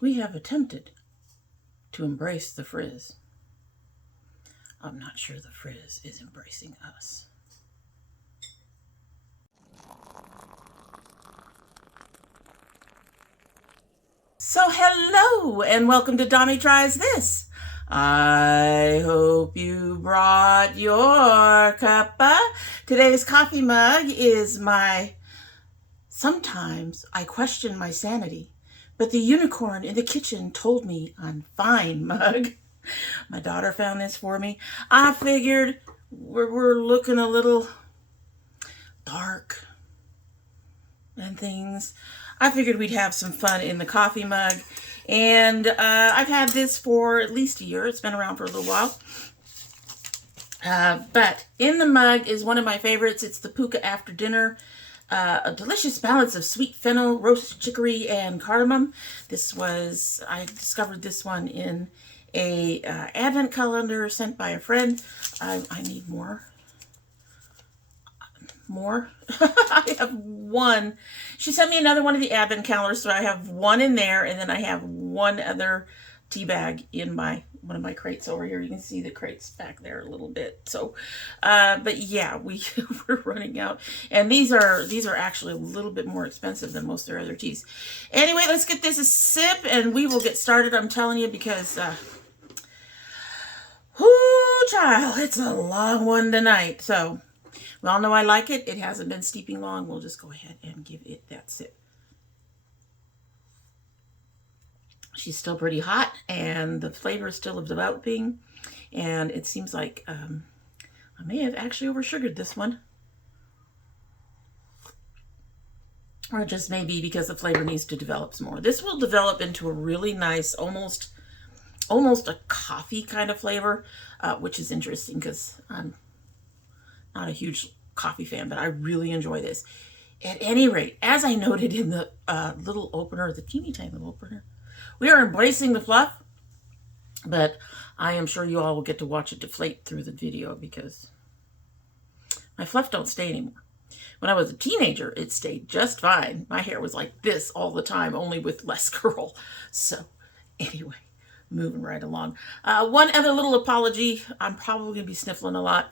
we have attempted to embrace the frizz. I'm not sure the frizz is embracing us. So hello and welcome to domytriesthis. I hope you brought your cuppa. Today's coffee mug is my sometimes I question my sanity, but the unicorn in the kitchen told me I'm fine mug. My daughter found this for me. I figured we're looking a little dark and things. I figured we'd have some fun in the coffee mug. And I've had this for at least a year. It's been around for a little while. But in the mug is one of my favorites. It's the Pooka After Dinner. A delicious balance of sweet fennel, roasted chicory, and cardamom. I discovered this one in a advent calendar sent by a friend. I need more. I have one. She sent me another one of the advent calendars, so I have one in there, and then I have one other tea bag in one of my crates over here. You can see the crates back there a little bit. So, but yeah, we're running out, and these are actually a little bit more expensive than most of their other teas. Anyway, let's get this a sip, and we will get started. I'm telling you, because whoo, child, it's a long one tonight. So. We all know I like it. It hasn't been steeping long. We'll just go ahead and give it that sip. She's still pretty hot, and the flavor is still developing. And it seems like I may have actually oversugared this one. Or just maybe because the flavor needs to develop some more. This will develop into a really nice, almost a coffee kind of flavor, which is interesting because I'm not a huge coffee fan, but I really enjoy this. At any rate, as I noted in the little opener, the teeny tiny little opener, we are embracing the fluff, but I am sure you all will get to watch it deflate through the video because my fluff don't stay anymore. When I was a teenager, it stayed just fine. My hair was like this all the time, only with less curl. So anyway, moving right along. One other little apology. I'm probably going to be sniffling a lot.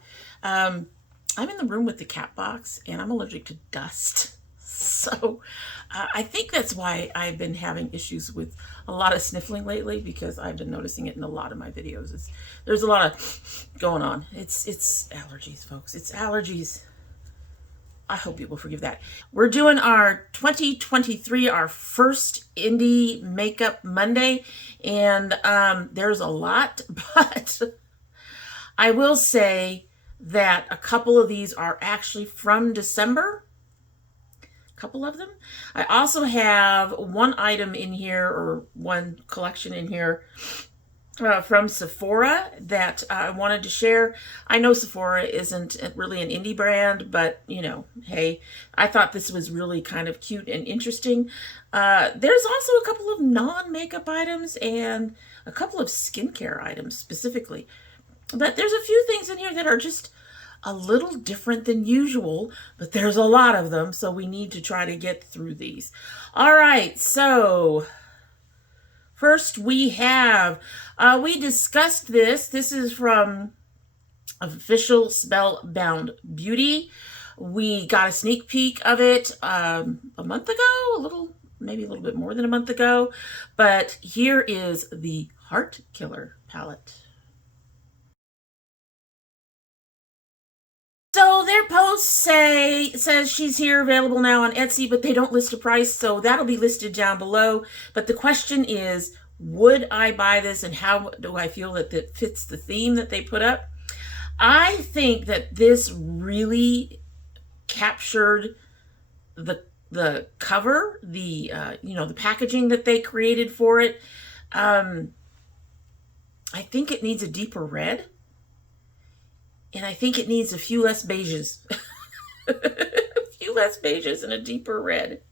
I'm in the room with the cat box, and I'm allergic to dust. So I think that's why I've been having issues with a lot of sniffling lately, because I've been noticing it in a lot of my videos. There's a lot of going on. It's allergies, folks. It's allergies. I hope you will forgive that. We're doing our 2023, our first Indie Makeup Monday, and there's a lot, but I will say that a couple of these are actually from December. A couple of them. I also have one item in here, or one collection in here, from Sephora that I wanted to share. I know Sephora isn't really an indie brand, but you know, hey, I thought this was really kind of cute and interesting. There's also a couple of non-makeup items and a couple of skincare items specifically. But there's a few things in here that are just a little different than usual, but there's a lot of them, so we need to try to get through these. All right, so first we have, we discussed this. This is from Official Spellbound Beauty. We got a sneak peek of it a month ago, maybe a little bit more than a month ago, but here is the Heart Killer palette. So their post says she's here, available now on Etsy, but they don't list a price, so that'll be listed down below. But the question is, would I buy this, and how do I feel that it fits the theme that they put up? I think that this really captured the cover, the the packaging that they created for it. I think it needs a deeper red. And I think it needs a few less beiges. A few less beiges and a deeper red.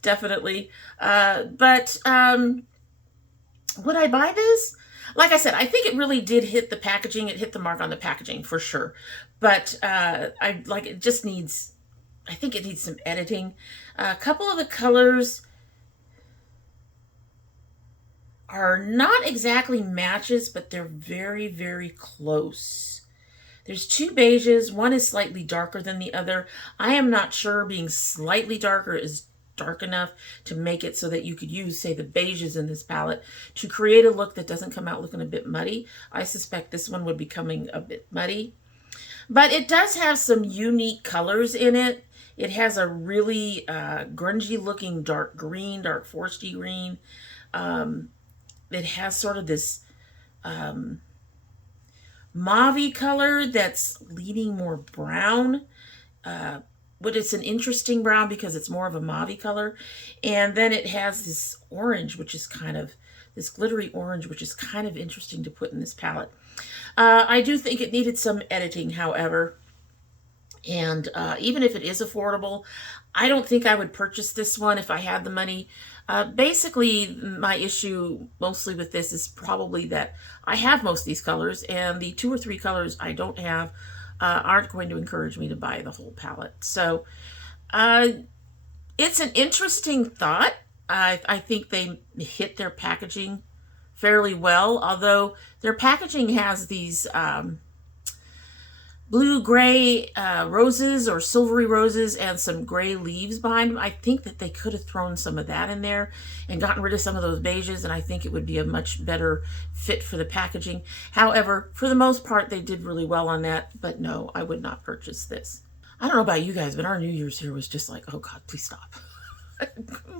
Definitely. But would I buy this? Like I said, I think it really did hit the packaging. It hit the mark on the packaging for sure. But it just needs, I think it needs some editing. A couple of the colors are not exactly matches, but they're very, very close. There's two beiges. One is slightly darker than the other. I am not sure being slightly darker is dark enough to make it so that you could use, say, the beiges in this palette to create a look that doesn't come out looking a bit muddy. I suspect this one would be coming a bit muddy. But it does have some unique colors in it. It has a really grungy looking dark green, dark foresty green. It has sort of this mauve color that's leaning more brown. But it's an interesting brown because it's more of a mauve color. And then it has this orange, which is kind of, this glittery orange, which is kind of interesting to put in this palette. I do think it needed some editing, however. And even if it is affordable, I don't think I would purchase this one if I had the money. Basically, my issue mostly with this is probably that I have most of these colors, and the 2 or 3 colors I don't have aren't going to encourage me to buy the whole palette. So it's an interesting thought. I think they hit their packaging fairly well, although their packaging has these blue-gray roses or silvery roses and some gray leaves behind them. I think that they could have thrown some of that in there and gotten rid of some of those beiges, and I think it would be a much better fit for the packaging. However, for the most part, they did really well on that, but no, I would not purchase this. I don't know about you guys, but our New Year's here was just like, oh God, please stop.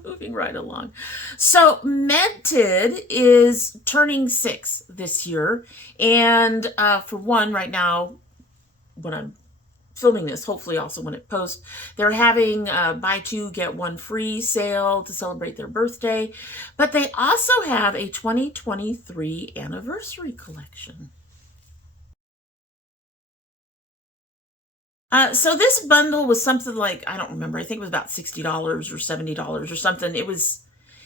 Moving right along. So Mented is turning 6 this year, and for one, right now, when I'm filming this, hopefully also when it posts, they're having buy 2 get 1 free sale to celebrate their birthday, but they also have a 2023 anniversary collection. So this bundle was something like, I don't remember, I think it was about $60 or $70 or something. It was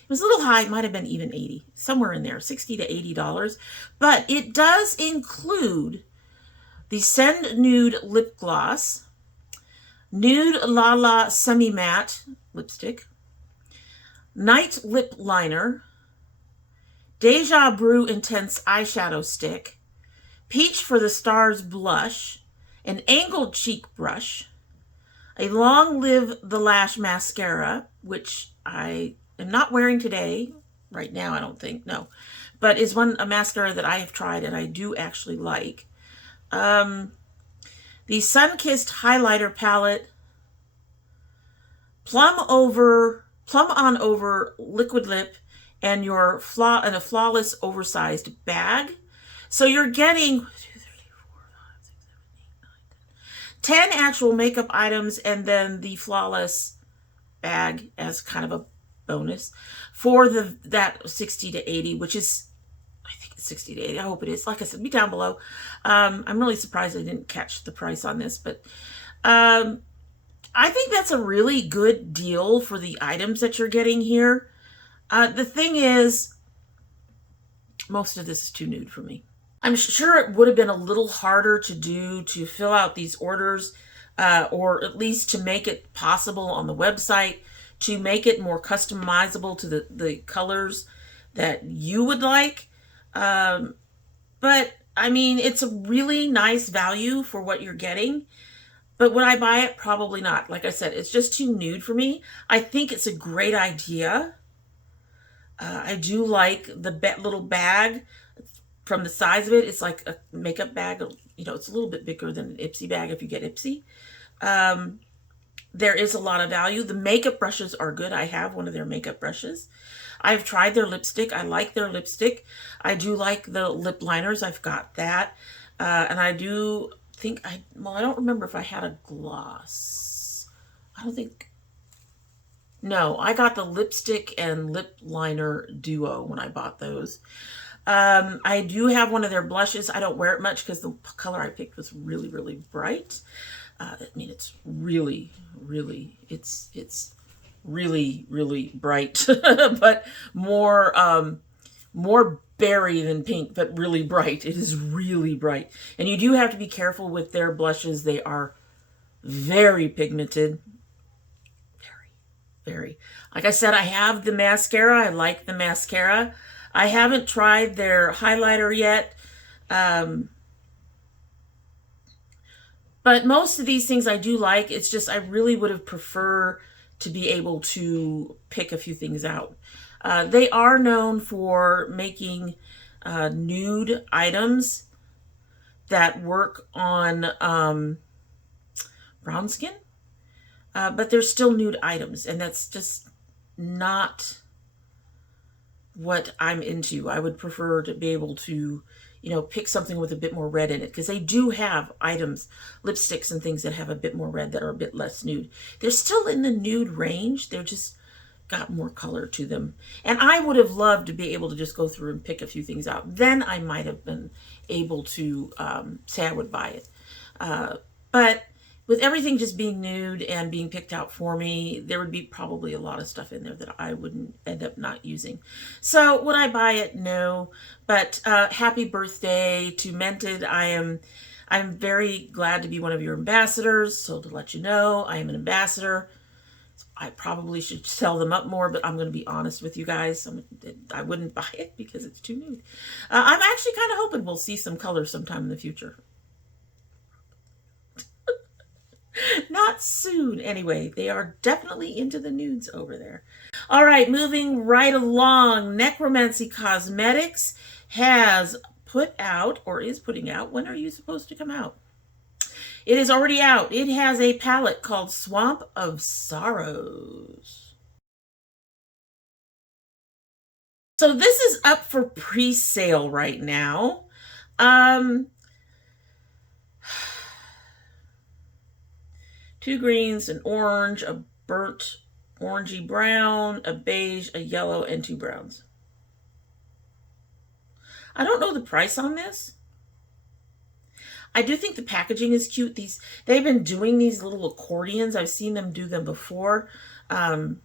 a little high. It might have been even $80, somewhere in there, $60 to $80, but it does include the Send Nude Lip Gloss, Nude Lala Semi Matte Lipstick, Night Lip Liner, Deja Brew Intense Eyeshadow Stick, Peach for the Stars Blush, an Angled Cheek Brush, a Long Live the Lash Mascara, which I am not wearing today, right now I don't think, no, but is a mascara that I have tried and I do actually like. The Sun-Kissed Highlighter Palette, Plum On Over Liquid Lip, and a Flawless Oversized Bag. So you're getting 10 actual makeup items and then the Flawless bag as kind of a bonus for that 60 to 80, which is, I think it's 60 to 80. I hope it is. Like I said, be down below. I'm really surprised I didn't catch the price on this, but I think that's a really good deal for the items that you're getting here. The thing is, most of this is too nude for me. I'm sure it would have been a little harder to do to fill out these orders, or at least to make it possible on the website, to make it more customizable to the colors that you would like. But I mean, it's a really nice value for what you're getting. But would I buy it? Probably not. Like I said, it's just too nude for me. I think it's a great idea. I do like the little bag. From the size of it, it's like a makeup bag. You know, it's a little bit bigger than an Ipsy bag if you get Ipsy. There is a lot of value. The makeup brushes are good. I have one of their makeup brushes. I've tried their lipstick. I like their lipstick. I do like the lip liners. I've got that. And I do think, well, I don't remember if I had a gloss. I don't think, no, I got the lipstick and lip liner duo when I bought those. I do have one of their blushes. I don't wear it much because the color I picked was really, really bright. I mean, it's really, really, it's really, really bright, but more berry than pink, but really bright. It is really bright. And you do have to be careful with their blushes. They are very pigmented. Very. Like I said, I have the mascara. I like the mascara. I haven't tried their highlighter yet. But most of these things I do like. It's just I really would have preferred to be able to pick a few things out. They are known for making nude items that work on brown skin, but they're still nude items, and that's just not what I'm into. I would prefer to be able to, you know, pick something with a bit more red in it, because they do have items, lipsticks and things that have a bit more red that are a bit less nude. They're still in the nude range. They're just got more color to them. And I would have loved to be able to just go through and pick a few things out. Then I might have been able to say I would buy it. But with everything just being nude and being picked out for me, there would be probably a lot of stuff in there that I wouldn't end up not using. So would I buy it? No. But happy birthday to Mented. I'm very glad to be one of your ambassadors. So to let you know, I am an ambassador. I probably should sell them up more, but I'm going to be honest with you guys. I wouldn't buy it because it's too nude. I'm actually kind of hoping we'll see some color sometime in the future. Not soon. Anyway, they are definitely into the nudes over there. All right, moving right along. Necromancy Cosmetics has put out, or is putting out, when are you supposed to come out? It is already out. It has a palette called Swamp of Sorrows. So this is up for pre-sale right now. Two greens, an orange, a burnt orangey brown, a beige, a yellow, and two browns. I don't know the price on this. I do think the packaging is cute. They've been doing these little accordions. I've seen them do them before. But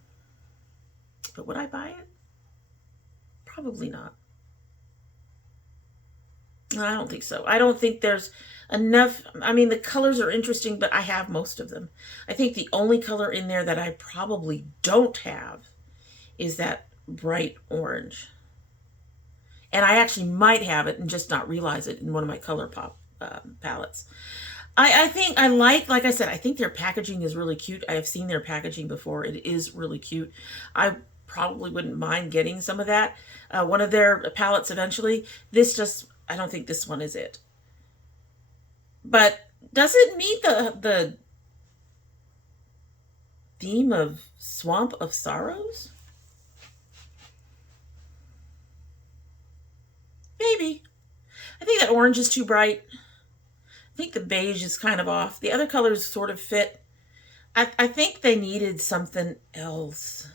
would I buy it? Probably not. I don't think so. I don't think there's enough. I mean, the colors are interesting, but I have most of them. I think the only color in there that I probably don't have is that bright orange. And I actually might have it and just not realize it in one of my ColourPop palettes. I think I like I said, I think their packaging is really cute. I have seen their packaging before. It is really cute. I probably wouldn't mind getting some of that. One of their palettes eventually. I don't think this one is it. But does it meet the theme of Swamp of Sorrows? Maybe. I think that orange is too bright. I think the beige is kind of off. The other colors sort of fit. I think they needed something else.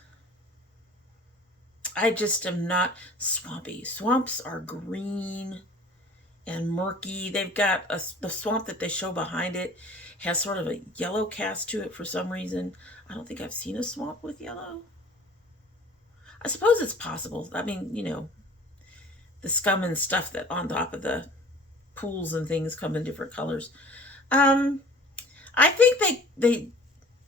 I just am not swampy. Swamps are green and murky. They've got the swamp that they show behind it has sort of a yellow cast to it for some reason. I don't think I've seen a swamp with yellow. I suppose it's possible. I mean, you know, the scum and stuff that on top of the pools and things come in different colors. I think they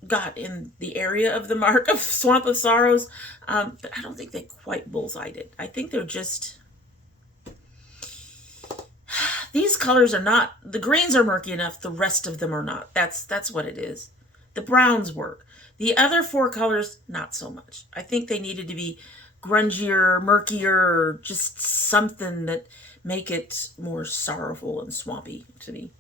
got in the area of the mark of Swamp of Sorrows, but I don't think they quite bullseyed it. I think they're just... These colors are not... The greens are murky enough, the rest of them are not. That's what it is. The browns work. The other four colors, not so much. I think they needed to be grungier, murkier, just something that make it more sorrowful and swampy to me.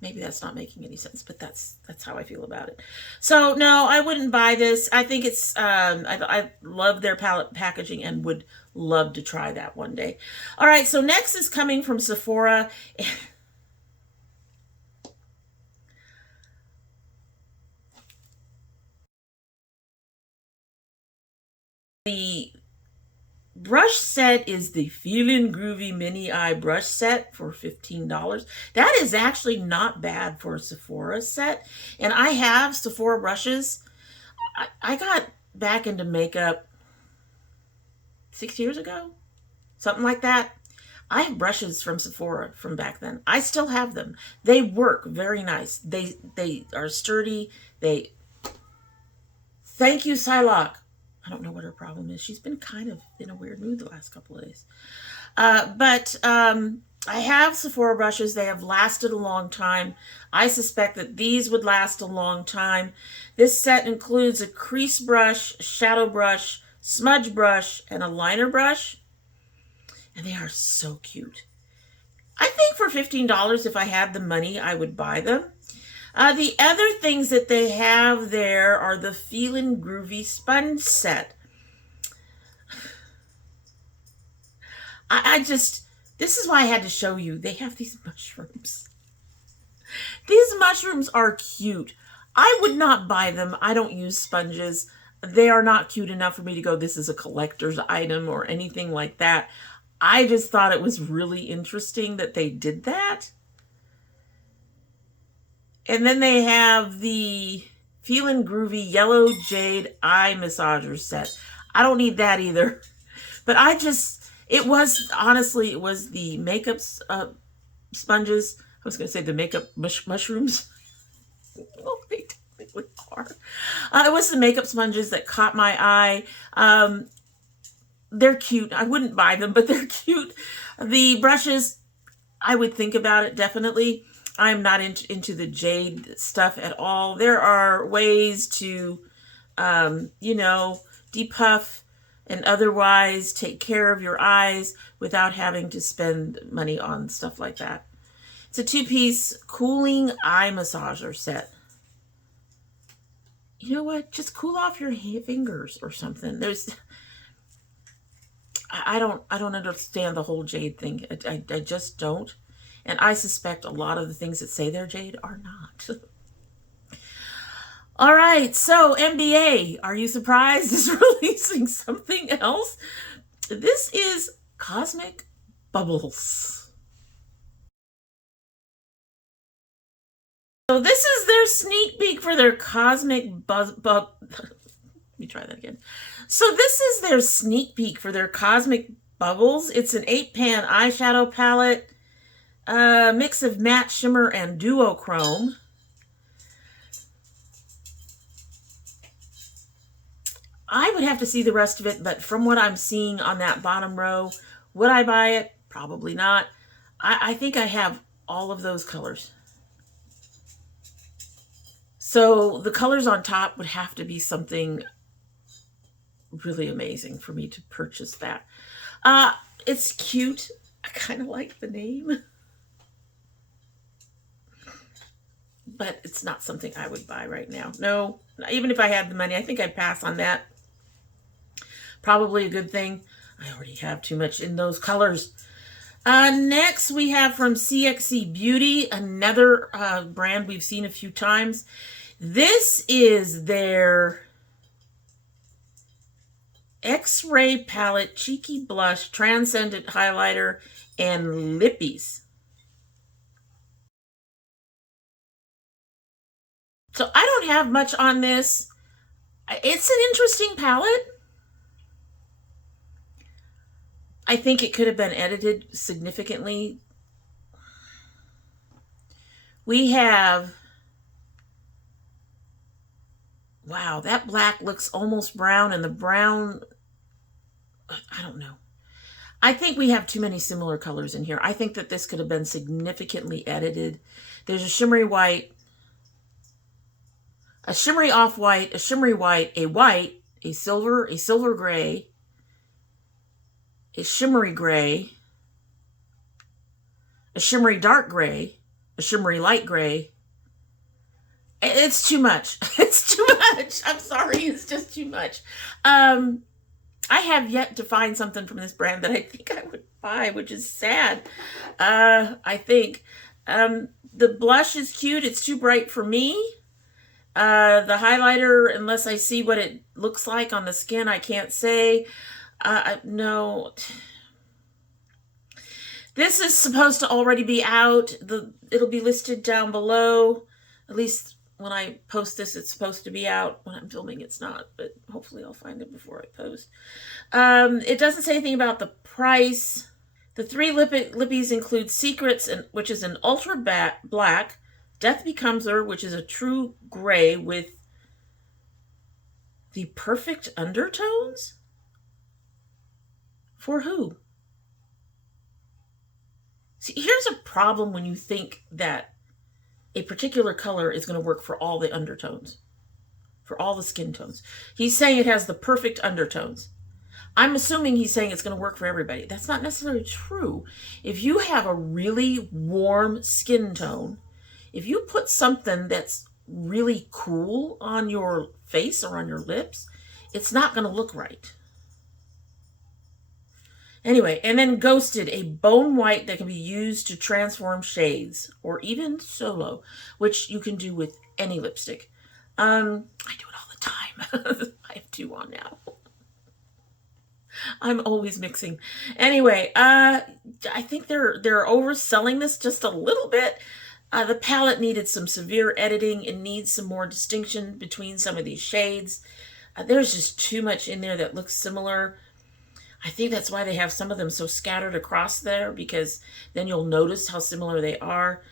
Maybe that's not making any sense, but that's how I feel about it. So no, I wouldn't buy this. I think it's I love their palette packaging and would love to try that one day. All right, so next is coming from Sephora. The brush set is the Feelin' Groovy Mini Eye brush set for $15. That is actually not bad for a Sephora set. And I have Sephora brushes. I got back into makeup 6 years ago, something like that. I have brushes from Sephora from back then. I still have them. They work very nice. They are sturdy. Thank you, Psylocke. I don't know what her problem is. She's been kind of in a weird mood the last couple of days. But I have Sephora brushes. They have lasted a long time. I suspect that these would last a long time. This set includes a crease brush, shadow brush, smudge brush, and a liner brush. And they are so cute. I think for $15, if I had the money, I would buy them. The other things that they have there are the Feelin' Groovy sponge set. This is why I had to show you. They have these mushrooms. These mushrooms are cute. I would not buy them. I don't use sponges. They are not cute enough for me to go, this is a collector's item or anything like that. I just thought it was really interesting that they did that. And then they have the Feelin' Groovy Yellow Jade Eye Massager set. I don't need that either. But it was the makeup sponges. I was going to say the makeup mushrooms. Well, they technically are. It was the makeup sponges that caught my eye. They're cute. I wouldn't buy them, but they're cute. The brushes, I would think about it, definitely. I'm not into the jade stuff at all. There are ways to, depuff and otherwise take care of your eyes without having to spend money on stuff like that. It's a 2-piece cooling eye massager set. You know what? Just cool off your fingers or something. I don't understand the whole jade thing. I just don't. And I suspect a lot of the things that say they're jade are not. All right, so NBA, are you surprised is releasing something else? This is Cosmic Bubbles. So this is their sneak peek for their Cosmic Let me try that again. So this is their sneak peek for their Cosmic Bubbles. It's an 8-pan eyeshadow palette, a mix of matte shimmer and duochrome. I would have to see the rest of it, but from what I'm seeing on that bottom row, would I buy it? Probably not. I think I have all of those colors. So the colors on top would have to be something really amazing for me to purchase that. It's cute. I kind of like the name. But it's not something I would buy right now. No, even if I had the money, I think I'd pass on that. Probably a good thing. I already have too much in those colors. Next, we have from CXC Beauty, another brand we've seen a few times. This is their X-Ray Palette Cheeky Blush Transcendent Highlighter and Lippies. So I don't have much on this. It's an interesting palette. I think it could have been edited significantly. We have, wow, that black looks almost brown, and the brown, I don't know. I think we have too many similar colors in here. I think that this could have been significantly edited. There's a shimmery white, a shimmery off-white, a shimmery white, a white, a silver gray, a shimmery gray, a shimmery dark gray, a shimmery light gray. It's too much. It's too much. I'm sorry. It's just too much. I have yet to find something from this brand that I think I would buy, which is sad. I think the blush is cute. It's too bright for me. The highlighter, unless I see what it looks like on the skin, I can't say. No. This is supposed to already be out. It'll be listed down below. At least when I post this, it's supposed to be out. When I'm filming, it's not, but hopefully I'll find it before I post. It doesn't say anything about the price. The 3 lippies include Secrets, which is an ultra black, Death Becomes Her, which is a true gray with The perfect undertones? For who? See, here's a problem when you think that a particular color is going to work for all the undertones, for all the skin tones. He's saying it has the perfect undertones. I'm assuming he's saying it's going to work for everybody. That's not necessarily true. If you have a really warm skin tone, if you put something that's really cool on your face or on your lips, it's not going to look right. Anyway, and then Ghosted, a bone white that can be used to transform shades or even solo, which you can do with any lipstick. I do it all the time. I have 2 on now. I'm always mixing. Anyway, I think they're overselling this just a little bit. The palette needed some severe editing and needs some more distinction between some of these shades. There's just too much in there that looks similar. I think that's why they have some of them so scattered across there, because then you'll notice how similar they are.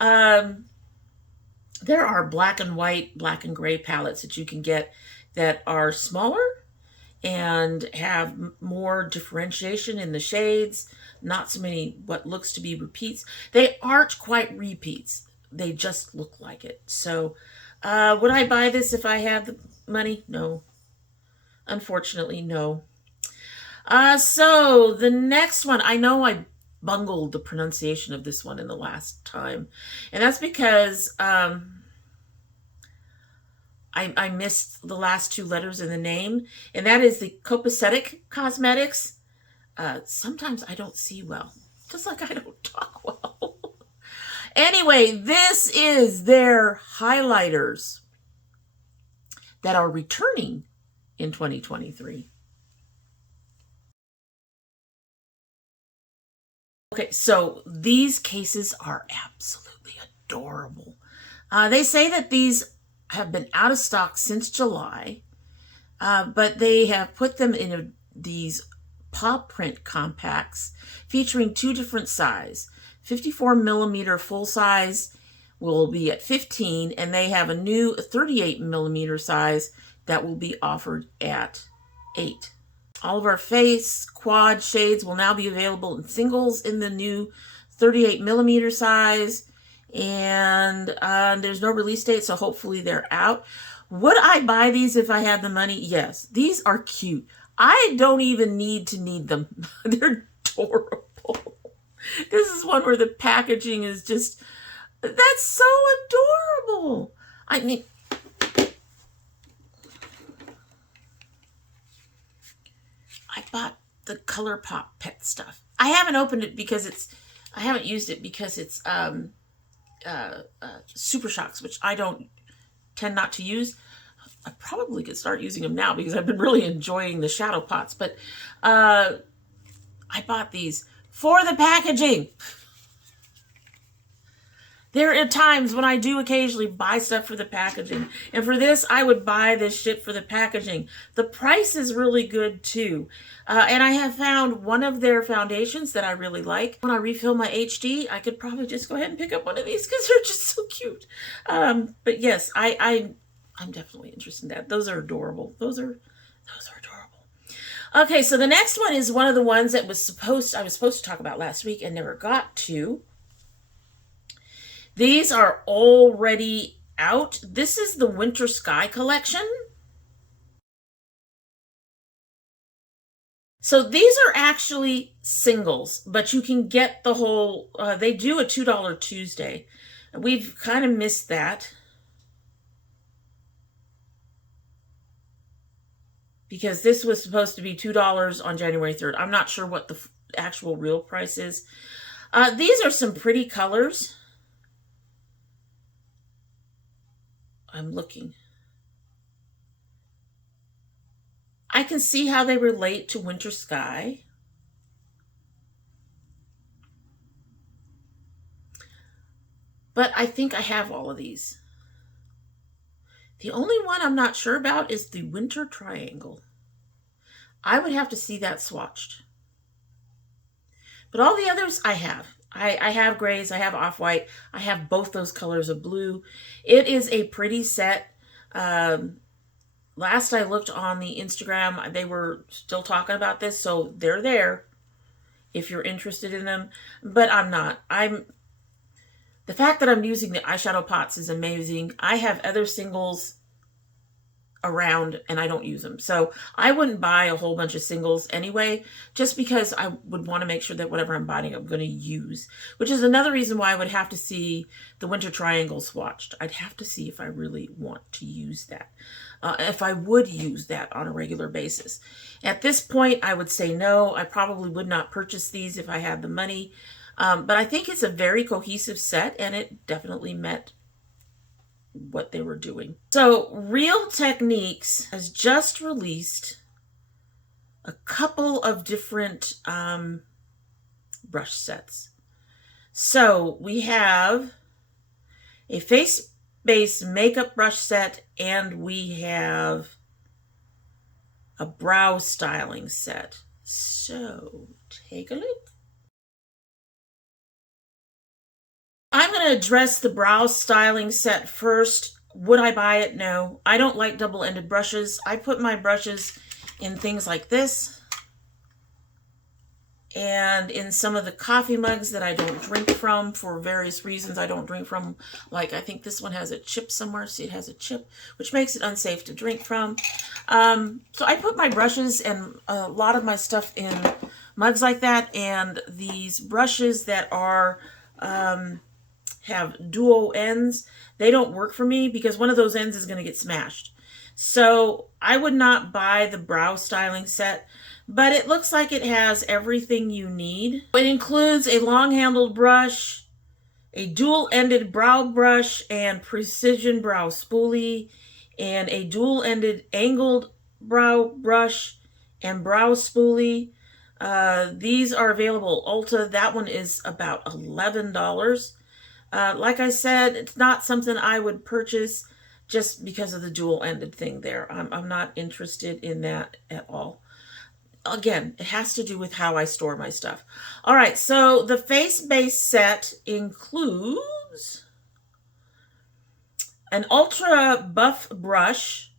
There are black and white, black and gray palettes that you can get that are smaller and have more differentiation in the shades, not so many what looks to be repeats. They aren't quite repeats. They just look like it. So would I buy this if I had the money? No. Unfortunately, no. So the next one, I know I bungled the pronunciation of this one in the last time, and that's because I missed the last 2 letters in the name, and that is the Copacetic Cosmetics. Sometimes I don't see well, just like I don't talk well. Anyway, this is their highlighters that are returning in 2023. Okay, so these cases are absolutely adorable. They say that these have been out of stock since July, but they have put them in these paw print compacts featuring 2 different sizes. 54 millimeter full size will be at $15, and they have a new 38 millimeter size that will be offered at $8. All of our face quad shades will now be available in singles in the new 38 millimeter size, and there's no release date, so hopefully they're out. Would I buy these if I had the money? Yes. These are cute. I don't even need them. They're adorable. This is one where the packaging is just, that's so adorable. I mean, I bought the ColourPop pet stuff. I haven't opened it because I haven't used it because it's Super Shocks, which I don't tend not to use. I probably could start using them now because I've been really enjoying the shadow pots, but I bought these for the packaging. There are times when I do occasionally buy stuff for the packaging. And for this, I would buy this shit for the packaging. The price is really good too. And I have found one of their foundations that I really like. When I refill my HD, I could probably just go ahead and pick up one of these because they're just so cute. But yes, I'm definitely interested in that. Those are adorable. Those are adorable. Okay, so the next one is one of the ones that I was supposed to talk about last week and never got to. These are already out. This is the Winter Sky collection. So these are actually singles, but you can get the whole, they do a $2 Tuesday. We've kind of missed that, because this was supposed to be $2 on January 3rd. I'm not sure what the actual real price is. These are some pretty colors. I'm looking. I can see how they relate to Winter Sky. But I think I have all of these. The only one I'm not sure about is the Winter Triangle. I would have to see that swatched. But all the others I have. I have grays, I have off-white, I have both those colors of blue. It is a pretty set. last I looked on the Instagram, they were still talking about this, so they're there if you're interested in them. But I'm not. The fact that I'm using the eyeshadow pots is amazing. I have other singles around and I don't use them. So I wouldn't buy a whole bunch of singles anyway, just because I would want to make sure that whatever I'm buying, I'm going to use, which is another reason why I would have to see the Winter Triangle swatched. I'd have to see if I really want to use that, if I would use that on a regular basis. At this point, I would say no. I probably would not purchase these if I had the money, but I think it's a very cohesive set and it definitely met what they were doing. So Real Techniques has just released a couple of different brush sets. So we have a face base makeup brush set and we have a brow styling set. So take a look. I'm going to address the brow styling set first. Would I buy it? No. I don't like double-ended brushes. I put my brushes in things like this and in some of the coffee mugs that I don't drink from for various reasons. I don't drink from, like, I think this one has a chip somewhere. See, it has a chip, which makes it unsafe to drink from. So I put my brushes and a lot of my stuff in mugs like that, and these brushes that are have dual ends, they don't work for me because one of those ends is going to get smashed. So I would not buy the brow styling set, but it looks like it has everything you need. It includes a long-handled brush, a dual-ended brow brush and precision brow spoolie, and a dual-ended angled brow brush and brow spoolie. These are available at Ulta. That one is about $11. Like I said, it's not something I would purchase just because of the dual-ended thing there. I'm not interested in that at all. Again, it has to do with how I store my stuff. All right, so the face base set includes an ultra buff brush,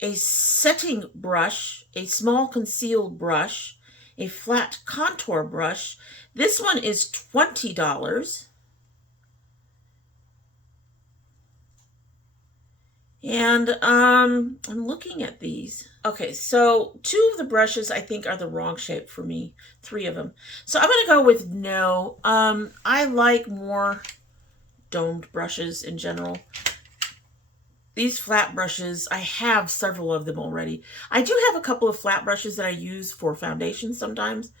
a setting brush, a small concealed brush, a flat contour brush. This one is $20. And I'm looking at these. Okay, so 2 of the brushes I think are the wrong shape for me. 3 of them. So I'm going to go with no. I like more domed brushes in general. These flat brushes, I have several of them already. I do have a couple of flat brushes that I use for foundation sometimes,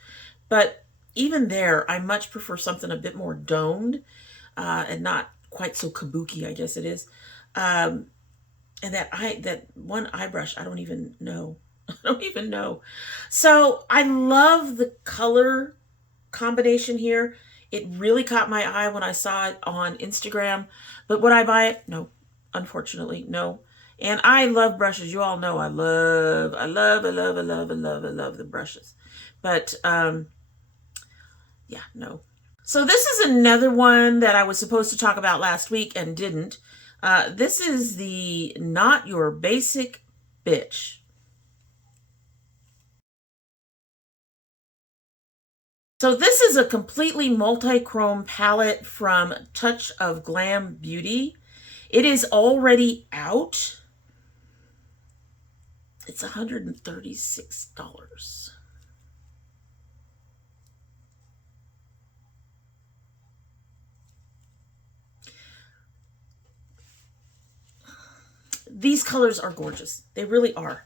but even there, I much prefer something a bit more domed and not quite so kabuki, I guess it is. And that one eye brush, I don't even know. I don't even know. So I love the color combination here. It really caught my eye when I saw it on Instagram. But would I buy it? No. Unfortunately, no. And I love brushes. You all know I love the brushes. But yeah, no. So this is another one that I was supposed to talk about last week and didn't. This is the Not Your Basic Bitch. So this is a completely multi-chrome palette from Touch of Glam Beauty. It is already out. It's $136. These colors are gorgeous. They really are.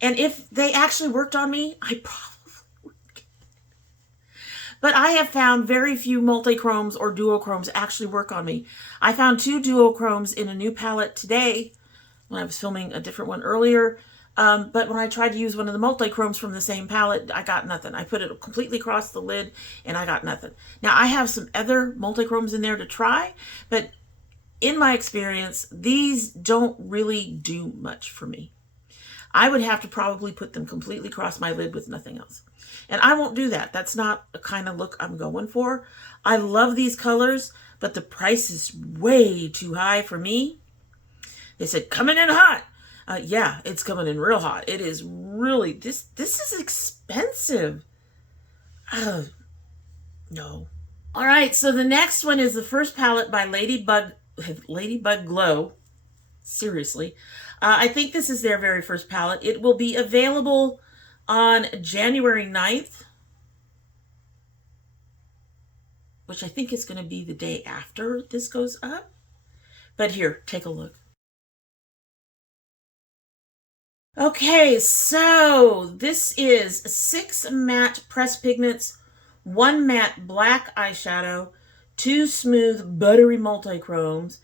And if they actually worked on me, I probably would get it. But I have found very few multi-chromes or duochromes actually work on me. I found 2 duochromes in a new palette today when I was filming a different one earlier. But when I tried to use one of the multi-chromes from the same palette, I got nothing. I put it completely across the lid and I got nothing. Now I have some other multi-chromes in there to try, but in my experience, these don't really do much for me. I would have to probably put them completely across my lid with nothing else. And I won't do that. That's not the kind of look I'm going for. I love these colors, but the price is way too high for me. They said, coming in hot. Yeah, it's coming in real hot. It is really, this is expensive. No. All right, so the next one is the first palette by Ladybug Glow. Seriously. I think this is their very first palette. It will be available on January 9th, which I think is going to be the day after this goes up. But here, take a look. Okay, so this is 6 matte pressed pigments, 1 matte black eyeshadow, 2 smooth buttery multichromes.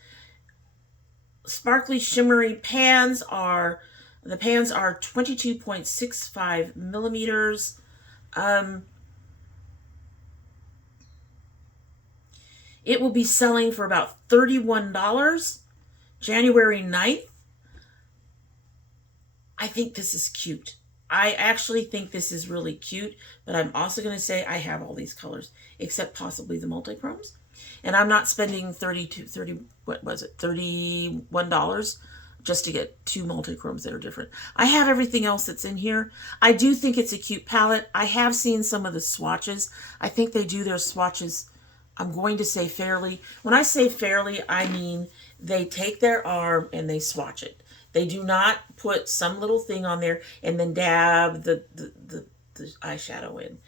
Sparkly shimmery pans are, the pans are 22.65 millimeters. It will be selling for about $31 January 9th. I think this is cute. I actually think this is really cute, but I'm also going to say I have all these colors, except possibly the multichromes. And I'm not spending $31 just to get 2 multichromes that are different. I have everything else that's in here. I do think it's a cute palette. I have seen some of the swatches. I think they do their swatches, I'm going to say fairly. When I say fairly, I mean they take their arm and they swatch it. They do not put some little thing on there and then dab the eyeshadow in.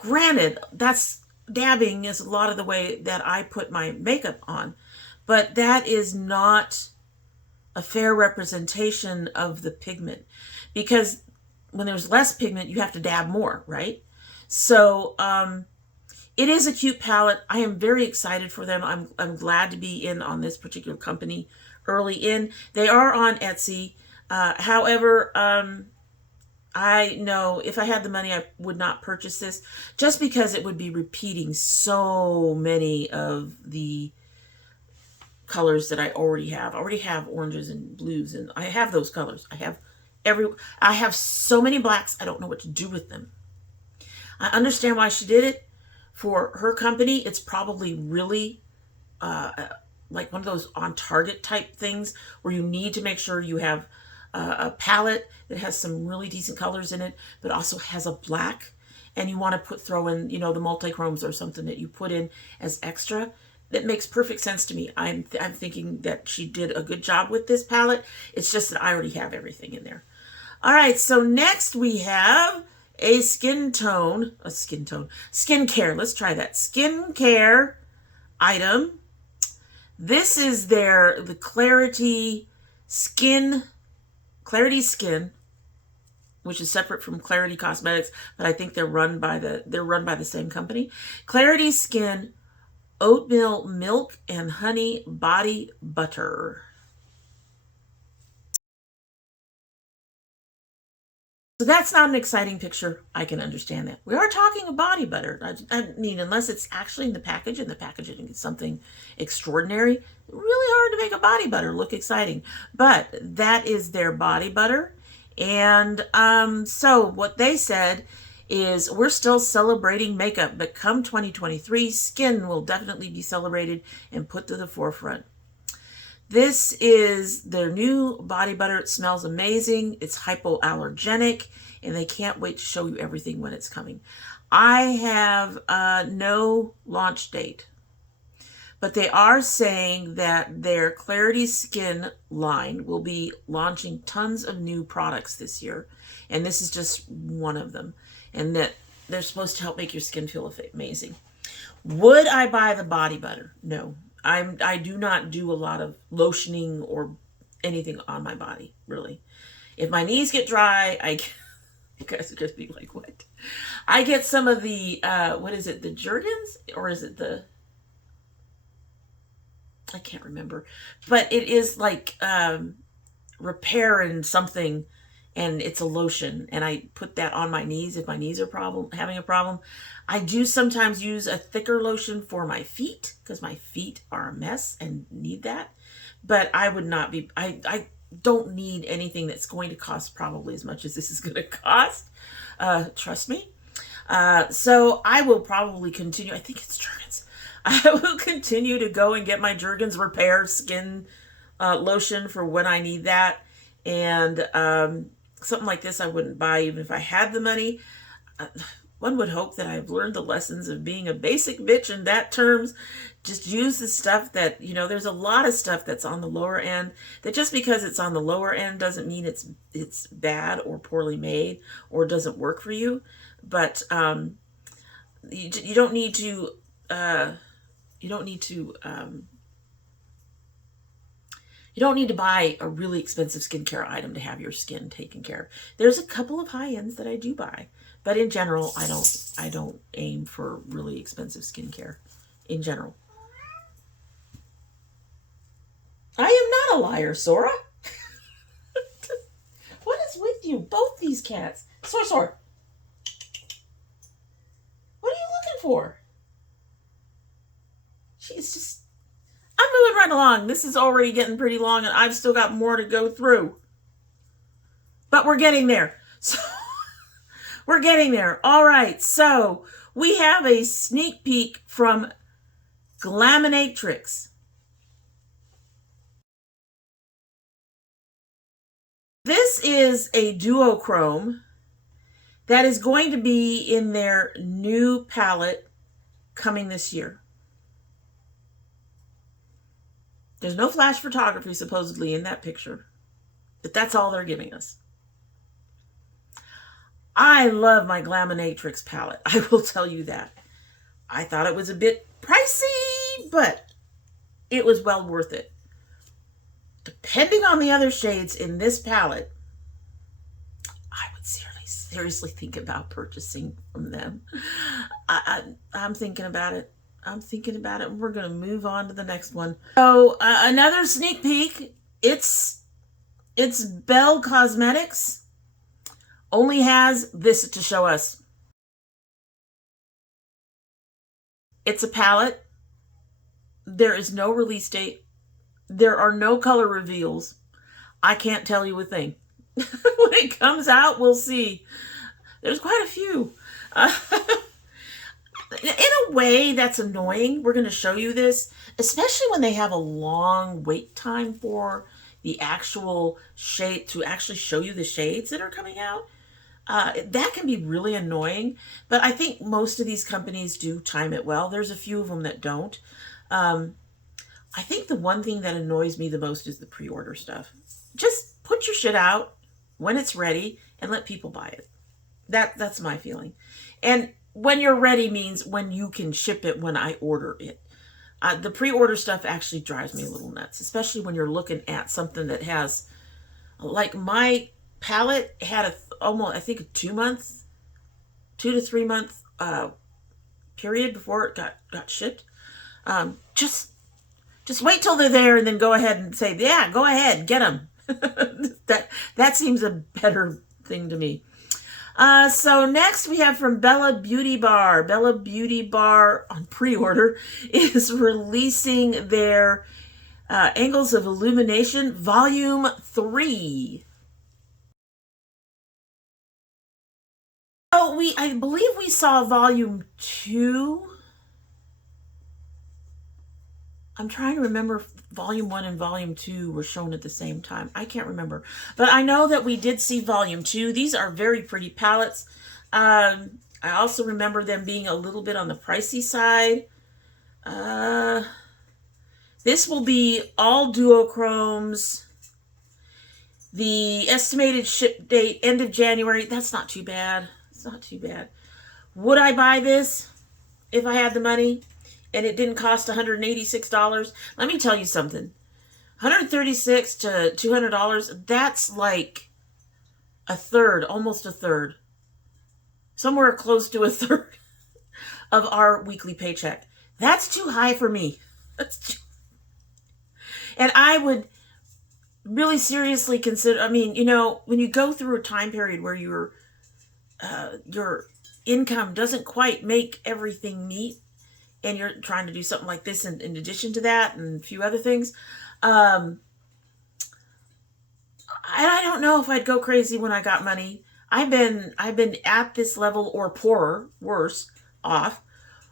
Granted, dabbing is a lot of the way that I put my makeup on, but that is not a fair representation of the pigment, because when there's less pigment, you have to dab more, right? So it is a cute palette. I am very excited for them. I'm glad to be in on this particular company early in. They are on Etsy. However, I know if I had the money, I would not purchase this, just because it would be repeating so many of the colors that I already have. I already have oranges and blues, and I have those colors. I have so many blacks, I don't know what to do with them. I understand why she did it. For her company, it's probably really like one of those on target type things where you need to make sure you have a palette that has some really decent colors in it, but also has a black, and you want to throw in, you know, the multichromes or something that you put in as extra. That makes perfect sense to me. I'm thinking that she did a good job with this palette. It's just that I already have everything in there. All right, so next we have a skincare. Let's try that. Skincare item. This is the Klarity Skyn, which is separate from Klarity Cosmetics, but I think they're run by the same company. Klarity Skyn Oatmeal Milk and Honey Body Butter. So that's not an exciting picture. I can understand that. We are talking a body butter. I mean, unless it's actually in the package and the packaging is something extraordinary, really hard to make a body butter look exciting. But that is their body butter. And so what they said is, we're still celebrating makeup, but come 2023, skin will definitely be celebrated and put to the forefront. This is their new body butter. It smells amazing. It's hypoallergenic, and they can't wait to show you everything when it's coming. I have no launch date, but they are saying that their Klarity Skyn line will be launching tons of new products this year, and this is just one of them, and that they're supposed to help make your skin feel amazing. Would I buy the body butter? No. I do not do a lot of lotioning or anything on my body, really. If my knees get dry, you guys are just be like, what? I get some of the, what is it, the Jergens? Or is it the, I can't remember. But it is like Repair and something, and it's a lotion, and I put that on my knees if my knees are having a problem. I do sometimes use a thicker lotion for my feet, because my feet are a mess and need that. But I would not be, I don't need anything that's going to cost probably as much as this is going to cost. Trust me. So I will probably continue, I think it's Jergens. I will continue to go and get my Jergens Repair skin lotion for when I need that. And something like this I wouldn't buy even if I had the money. One would hope that I've learned the lessons of being a basic bitch in that terms. Just use the stuff that, you know, there's a lot of stuff that's on the lower end that just because it's on the lower end doesn't mean it's bad or poorly made or doesn't work for you. But you don't need to you don't need to buy a really expensive skincare item to have your skin taken care of. There's a couple of high ends that I do buy, but in general, I don't aim for really expensive skincare in general. I am not a liar, Sora. What is with you? Both these cats. Sora. What are you looking for? She's just... I'm moving right along. This is already getting pretty long, and I've still got more to go through. But we're getting there. So we're getting there. All right. So we have a sneak peek from Glaminatrix. This is a duochrome that is going to be in their new palette coming this year. There's no flash photography supposedly in that picture, but that's all they're giving us. I love my Glaminatrix palette. I will tell you that. I thought it was a bit pricey, but it was well worth it. Depending on the other shades in this palette, I would seriously think about purchasing from them. I'm thinking about it. And we're going to move on to the next one. So another sneak peek. It's Bell Cosmetics. Only has this to show us. It's a palette. There is no release date. There are no color reveals. I can't tell you a thing. When it comes out, we'll see. There's quite a few. In a way, that's annoying. We're going to show you this, especially when they have a long wait time for the actual shade, to actually show you the shades that are coming out. That can be really annoying, but I think most of these companies do time it well. There's a few of them that don't. I think the one thing that annoys me the most is the pre-order stuff. Just put your shit out when it's ready and let people buy it. That's my feeling. And when you're ready means when you can ship it when I order it. The pre-order stuff actually drives me a little nuts, especially when you're looking at something that has, like my palette had almost, I think, a 2 to 3 month period before it got shipped. Just wait till they're there and then go ahead and say, yeah, go ahead, get them. that seems a better thing to me. So next we have from Bellabeautebar. Bellabeautebar on pre-order is releasing their Angles of Illumination Volume 3. Oh, I believe we saw Volume 2. I'm trying to remember if Volume 1 and Volume 2 were shown at the same time. I can't remember. But I know that we did see Volume 2. These are very pretty palettes. I also remember them being a little bit on the pricey side. This will be all duochromes. The estimated ship date, end of January. That's not too bad. It's not too bad. Would I buy this if I had the money? And it didn't cost $186. Let me tell you something. $136 to $200, that's like a third, almost a third. Somewhere close to a third of our weekly paycheck. That's too high for me. And I would really seriously consider, I mean, you know, when you go through a time period where your income doesn't quite make everything meet, and you're trying to do something like this in addition to that and a few other things, I don't know if I'd go crazy when I got money. I've been at this level or poorer, worse off,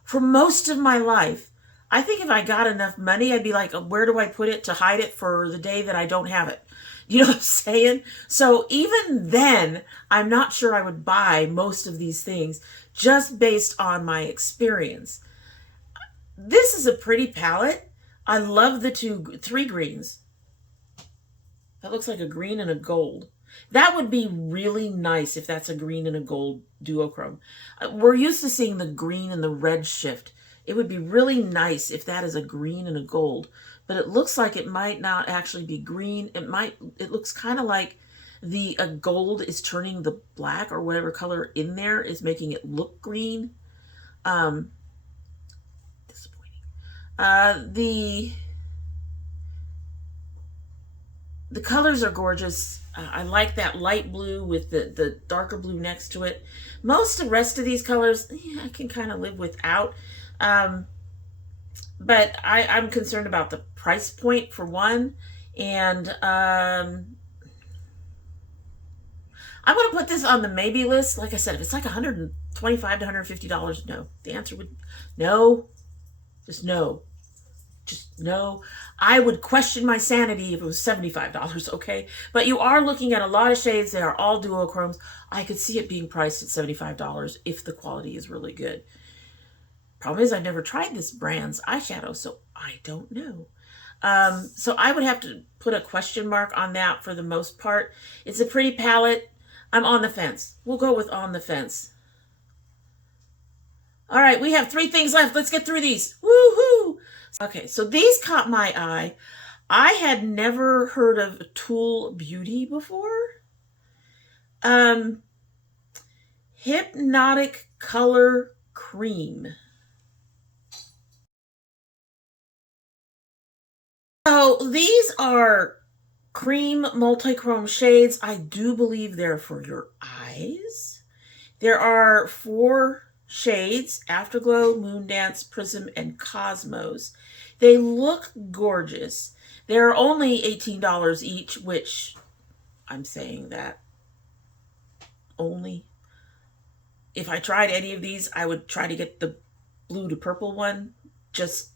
for most of my life. I think if I got enough money, I'd be like, where do I put it to hide it for the day that I don't have it? You know what I'm saying? So even then, I'm not sure I would buy most of these things just based on my experience. This is a pretty palette. I love the three greens. That looks like a green and a gold. That would be really nice if that's a green and a gold duochrome. We're used to seeing the green and the red shift. It would be really nice if that is a green and a gold, but it looks like it might not actually be green. It looks kind of like the gold is turning the black or whatever color in there is making it look green. Disappointing. The colors are gorgeous. I like that light blue with the darker blue next to it. Most of the rest of these colors, I can kind of live without. But I'm concerned about the price point for one. And I'm going to put this on the maybe list. Like I said, if it's like $125 to $150, no. The answer would no. Just no. Just no. I would question my sanity if it was $75, okay? But you are looking at a lot of shades. They are all duochromes. I could see it being priced at $75 if the quality is really good. Problem is, I've never tried this brand's eyeshadow, so I don't know. So I would have to put a question mark on that for the most part. It's a pretty palette. I'm on the fence. We'll go with on the fence. All right, we have 3 things left. Let's get through these. Woohoo! Okay, so these caught my eye. I had never heard of Tool Beauty before. Hypnotic Color Cream. So these are cream multi-chrome shades. I do believe they're for your eyes. There are 4 shades: Afterglow, Moondance, Prism, and Cosmos. They look gorgeous. They're only $18 each, which I'm saying that only. If I tried any of these, I would try to get the blue to purple one. Just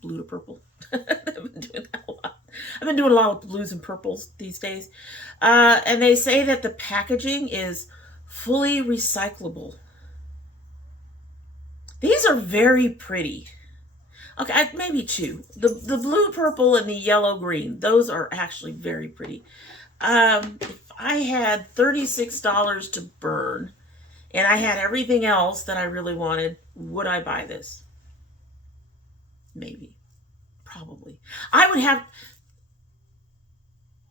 blue to purple. I've been doing that a lot. I've been doing a lot of blues and purples these days. And they say that the packaging is fully recyclable. These are very pretty. Okay, maybe 2. The blue, purple, and the yellow, green. Those are actually very pretty. If I had $36 to burn and I had everything else that I really wanted, would I buy this? Maybe. Probably. I would have...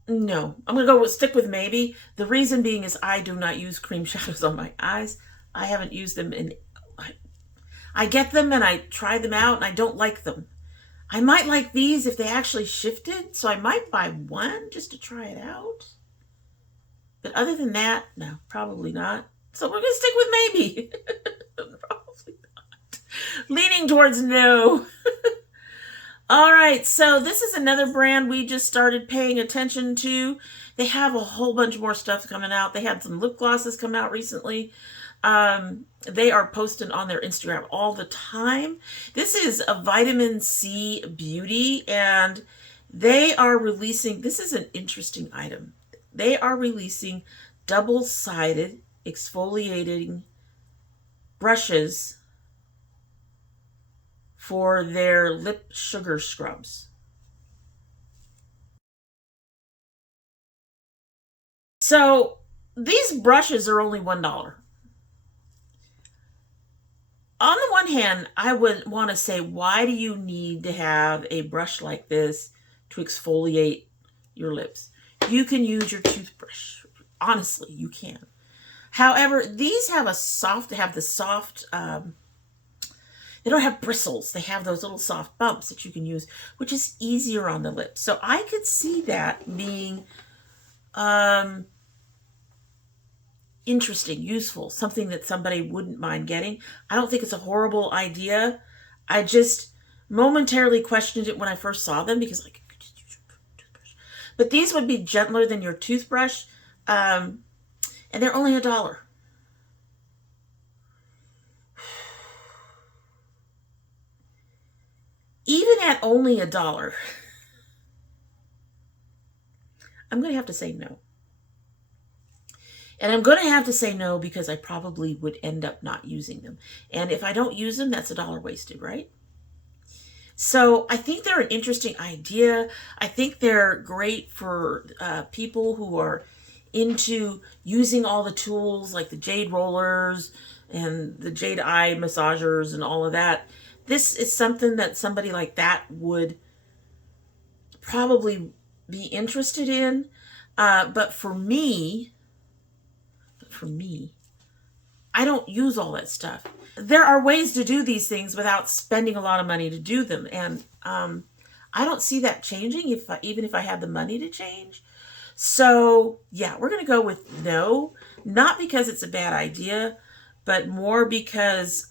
No. I'm going to stick with maybe. The reason being is I do not use cream shadows on my eyes. I haven't used them in... I get them and I try them out and I don't like them. I might like these if they actually shifted, so I might buy one just to try it out. But other than that, no, probably not. So we're going to stick with maybe. Probably not. Leaning towards no. All right, so this is another brand we just started paying attention to. They have a whole bunch more stuff coming out. They had some lip glosses come out recently. They are posting on their Instagram all the time. This is a Vitamin C Beauty, and they are releasing, this is an interesting item. They are releasing double-sided exfoliating brushes for their lip sugar scrubs. So these brushes are only $1. On the one hand, I would want to say, why do you need to have a brush like this to exfoliate your lips? You can use your toothbrush. Honestly, you can. However, these have they don't have bristles. They have those little soft bumps that you can use, which is easier on the lips. So I could see that being interesting, useful, something that somebody wouldn't mind getting. I don't think it's a horrible idea. I just momentarily questioned it when I first saw them because, like, you could just use your toothbrush. But these would be gentler than your toothbrush, and they're only $1. at only $1, I'm going to have to say no. And I'm going to have to say no because I probably would end up not using them. And if I don't use them, that's $1 wasted, right? So I think they're an interesting idea. I think they're great for people who are into using all the tools like the jade rollers and the jade eye massagers and all of that. This is something that somebody like that would probably be interested in. But for me, I don't use all that stuff. There are ways to do these things without spending a lot of money to do them. And I don't see that changing even if I had the money to change. So yeah, we're going to go with no, not because it's a bad idea, but more because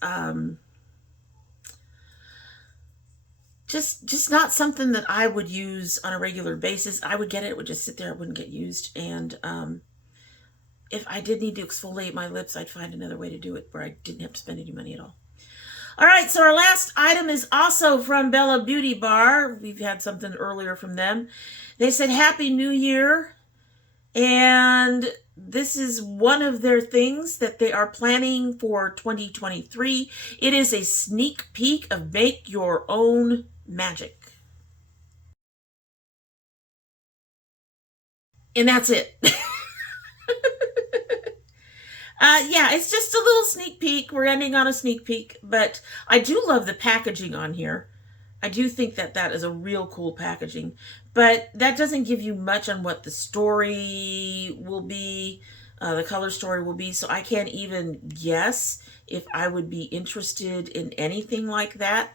just not something that I would use on a regular basis. I would get it, it would just sit there, it wouldn't get used. And if I did need to exfoliate my lips, I'd find another way to do it where I didn't have to spend any money at all. All right, so our last item is also from Bellabeautebar. We've had something earlier from them. They said Happy New Year, and this is one of their things that they are planning for 2023. It is a sneak peek of Make Your Own Magic. And that's it. Yeah, it's just a little sneak peek. We're ending on a sneak peek, but I do love the packaging on here. I do think that that is a real cool packaging, but that doesn't give you much on what the story will be, the color story will be, so I can't even guess if I would be interested in anything like that.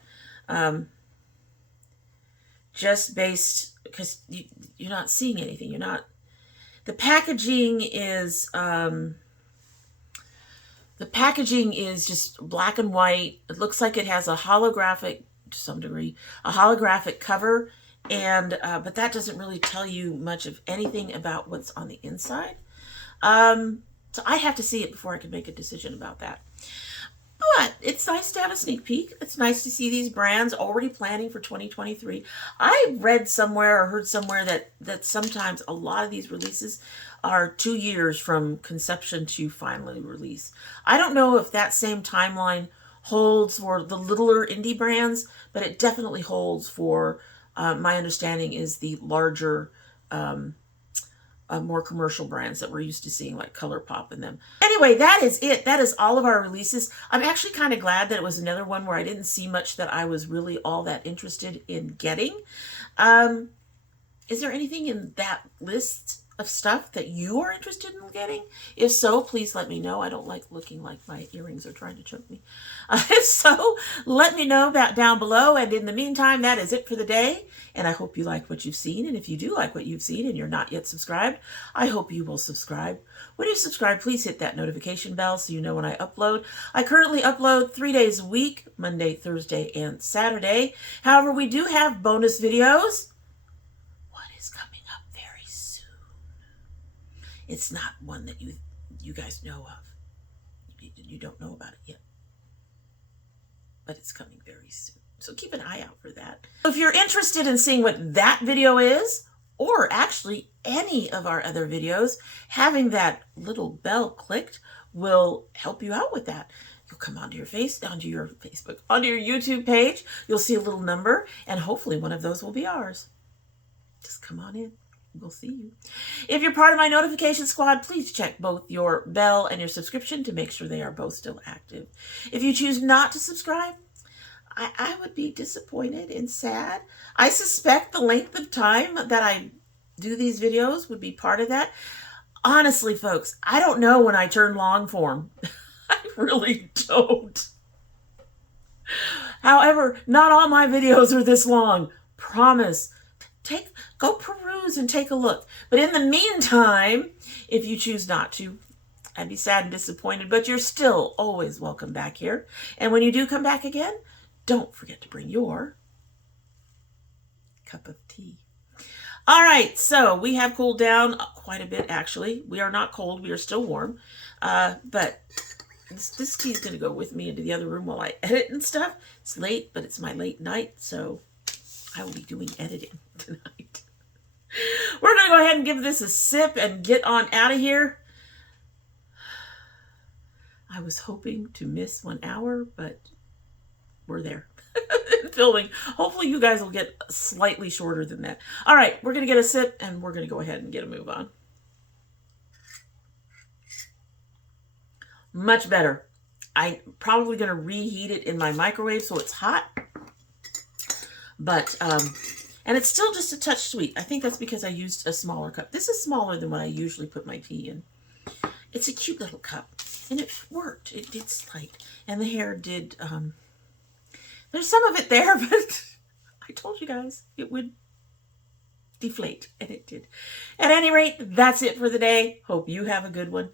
Just based, because you're not seeing anything. You're not, the packaging is just black and white. It looks like it has a holographic, to some degree, a holographic cover, and but that doesn't really tell you much of anything about what's on the inside. So I have to see it before I can make a decision about that. But it's nice to have a sneak peek. It's nice to see these brands already planning for 2023. I read somewhere or heard somewhere that sometimes a lot of these releases are 2 years from conception to finally release. I don't know if that same timeline holds for the littler indie brands, but it definitely holds for, my understanding is the larger, more commercial brands that we're used to seeing, like ColourPop and them. Anyway, that is it. That is all of our releases. I'm actually kind of glad that it was another one where I didn't see much that I was really all that interested in getting. Is there anything in that list of stuff that you are interested in getting? If so, please let me know. I don't like looking like my earrings are trying to choke me. If so, let me know about down below. And in the meantime, that is it for the day. And I hope you like what you've seen. And if you do like what you've seen and you're not yet subscribed, I hope you will subscribe. When you subscribe, please hit that notification bell so you know when I upload. I currently upload 3 days a week, Monday, Thursday, and Saturday. However, we do have bonus videos. It's not one that you guys know of. You don't know about it yet. But it's coming very soon. So keep an eye out for that. If you're interested in seeing what that video is, or actually any of our other videos, having that little bell clicked will help you out with that. You'll come onto your Facebook, onto your YouTube page. You'll see a little number, and hopefully one of those will be ours. Just come on in. We'll see you. If you're part of my notification squad, please check both your bell and your subscription to make sure they are both still active. If you choose not to subscribe, I would be disappointed and sad. I suspect the length of time that I do these videos would be part of that. Honestly, folks, I don't know when I turn long form. I really don't. However, not all my videos are this long. Promise. Go peruse and take a look. But in the meantime, if you choose not to, I'd be sad and disappointed, but you're still always welcome back here. And when you do come back again, don't forget to bring your cup of tea. All right, so we have cooled down quite a bit, actually. We are not cold. We are still warm. But this tea is going to go with me into the other room while I edit and stuff. It's late, but it's my late night, so I will be doing editing tonight. We're going to go ahead and give this a sip and get on out of here. I was hoping to miss 1 hour, but we're there. Filming. Hopefully you guys will get slightly shorter than that. All right, we're going to get a sip and we're going to go ahead and get a move on. Much better. I'm probably going to reheat it in my microwave so it's hot. But, and it's still just a touch sweet. I think that's because I used a smaller cup. This is smaller than what I usually put my tea in. It's a cute little cup. And it worked. It's light. And the hair did, there's some of it there, but I told you guys it would deflate. And it did. At any rate, that's it for the day. Hope you have a good one.